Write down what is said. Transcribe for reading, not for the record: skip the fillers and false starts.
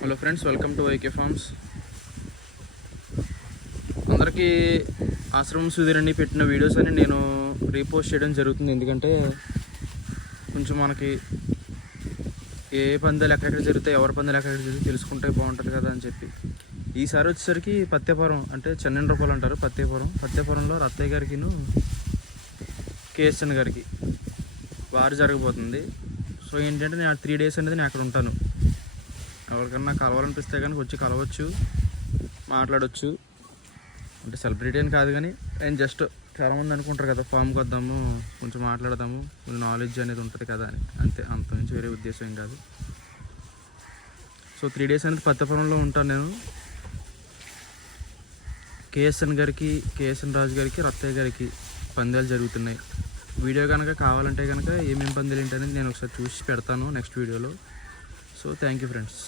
Hello friends, welcome to YK farms. అందరికీ ఆశ్రమం సుధీరండి పెట్టిన వీడియోస్ అని నేను రీపోస్ట్ చేయడం జరుగుతుంది. ఎందుకంటే కొంచెం మనకి ఏ పందాలు ఎక్కడెక్కడ జరుగుతాయి, ఎవరి పందాలు ఎక్కడెక్కడ జరుగుతాయి తెలుసుకుంటే బాగుంటుంది కదా అని చెప్పి ఈసారి వచ్చేసరికి పత్తేపురం అంటే చెన్నెన్ రూపాయలు అంటారు. పత్తేపురంలో రత్తయ్య గారికిను కేఎస్ఎన్ గారికి వారు జరగబోతుంది. సో ఏంటంటే నేను 3 days అనేది నేను అక్కడ ఉంటాను. ఎవరికన్నా కలవాలనిపిస్తే కనుక వచ్చి కలవచ్చు, మాట్లాడవచ్చు. అంటే సెలబ్రిటీ అని కాదు, కానీ నేను జస్ట్ చాలామంది అనుకుంటారు కదా ఫామ్కి వద్దాము, కొంచెం మాట్లాడదాము, కొంచెం నాలెడ్జ్ అనేది ఉంటుంది కదా అని, అంతే. అంత నుంచి వేరే ఉద్దేశం ఏం కాదు. సో 3 days అనేది పత్తేపురంలో ఉంటాను నేను. కేఎస్ఎన్ రాజు గారికి, రత్తయ్య గారికి పందాలు జరుగుతున్నాయి. వీడియో కనుక కావాలంటే కనుక ఏమేమి పందాలు ఏంటనేది నేను ఒకసారి చూసి పెడతాను నెక్స్ట్ వీడియోలో. So thank you friends.